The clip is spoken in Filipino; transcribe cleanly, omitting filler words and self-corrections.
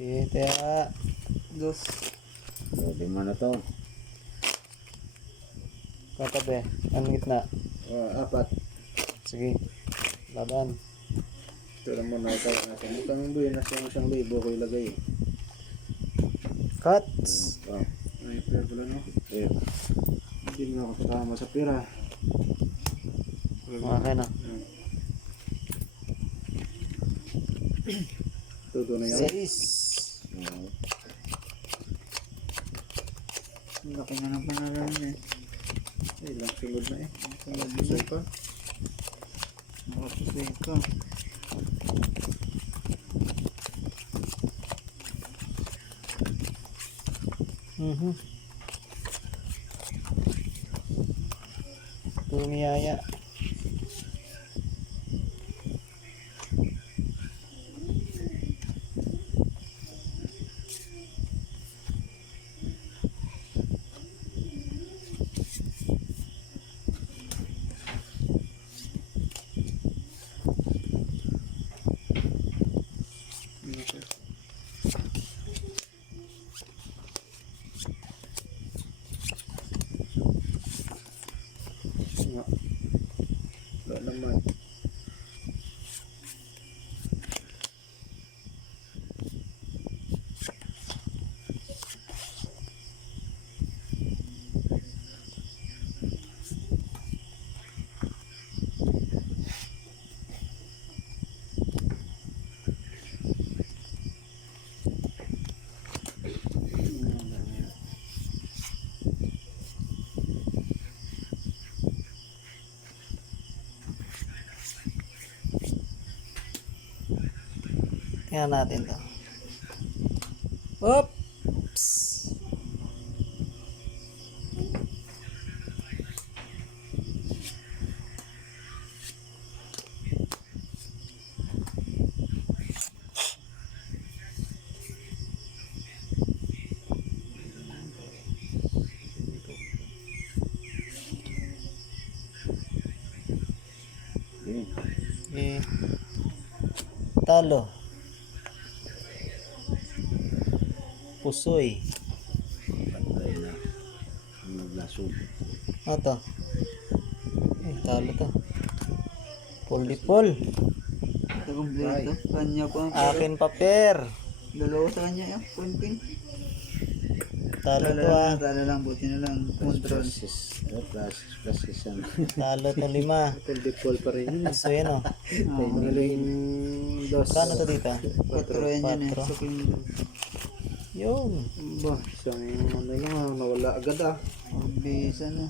Kita. Dos. Pwede mo na to. Katabi. Ang gitna. Apat. Sige. Laban. Ito lang muna ito. Mukhang buhay na siyang libo ko ilagay. Cuts. Ay, pera pala no? Hindi na ako kasama sa pera. Okay na. Tuto na yan. 6. Laki na ng pangalan eh. Ilang sunod na eh. Sunod pa. Nakapusay ka. Tumiyaya. Wala naman. Tingnan natin to. Oops. Eh, talo. Pusoy. Pantay na. Naglasog. Ano to? Talo to. Pulipol. Ito kompleto. Kanya pa. Akin paper. Dalawa sa kanya yan. Punting. Talo to ah. Tala lang. Buti na lang. Control. Plus yan. Talo to 5. Pulipol pa rin yun. So yan o. Magaling dos. Kano to dito? 4 yan yan eh. Quatro. Suking. Yun. Ba, isang ano lang nawala agad ah. Bisa na.